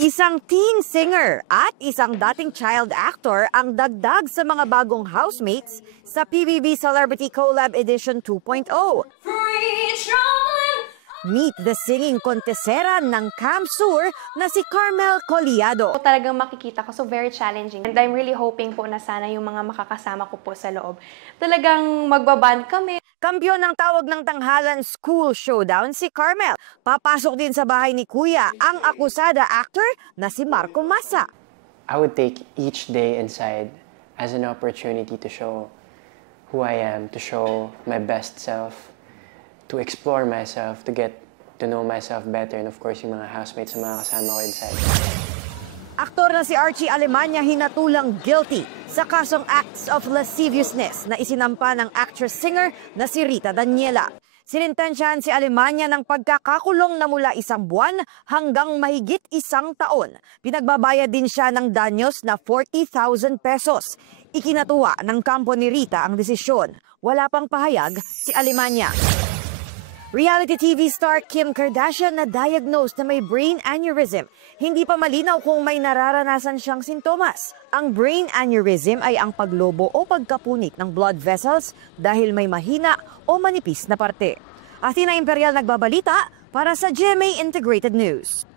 Isang teen singer at isang dating child actor ang dagdag sa mga bagong housemates sa PBB Celebrity Collab Edition 2.0. Meet the singing contesera ng Camp Sur na si Carmel Collado. Talagang makikita ko, so very challenging. And I'm really hoping po na sana yung mga makakasama ko po sa loob, talagang magbaband kami. Kampiyon ng tawag ng tanghalan School Showdown si Carmel. Papasok din sa bahay ni Kuya ang akusada actor na si Marco Massa. I would take each day inside as an opportunity to show who I am, to show my best self, to explore myself, to get to know myself better, and of course yung mga housemates na mga kasama ko inside. Aktor na si Archie Alemania hinatulang guilty sa kasong acts of lasciviousness na isinampa ng actress-singer na si Rita Daniela. Sinintensyahan si Alemania ng pagkakakulong na mula 1 buwan hanggang mahigit 1 taon. Pinagbabayad din siya ng danyos na 40,000 pesos. Ikinatuwa ng kampo ni Rita ang desisyon. Wala pang pahayag si Alemania. Reality TV star Kim Kardashian na diagnosed na may brain aneurysm. Hindi pa malinaw kung may nararanasan siyang sintomas. Ang brain aneurysm ay ang paglobo o pagkapunit ng blood vessels dahil may mahina o manipis na parte. Athena Imperial nagbabalita para sa GMA Integrated News.